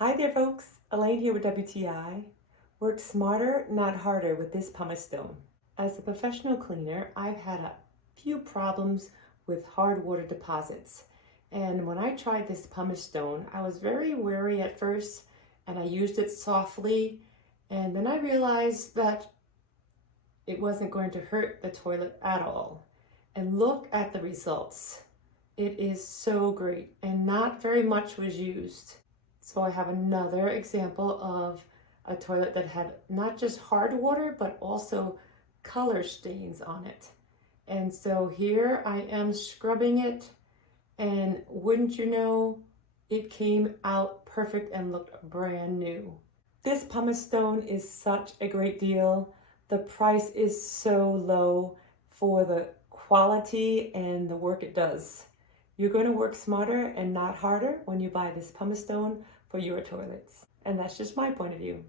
Hi there folks, Elaine here with WTI. Work smarter, not harder with this pumice stone. As a professional cleaner, I've had a few problems with hard water deposits. And when I tried this pumice stone, I was very wary at first and I used it softly. And then I realized that it wasn't going to hurt the toilet at all. And look at the results. It is so great and not very much was used. So I have another example of a toilet that had not just hard water, but also color stains on it. And so here I am scrubbing it, and wouldn't you know, it came out perfect and looked brand new. This pumice stone is such a great deal. The price is so low for the quality and the work it does. You're going to work smarter and not harder when you buy this pumice stone for your toilets. And that's just my point of view.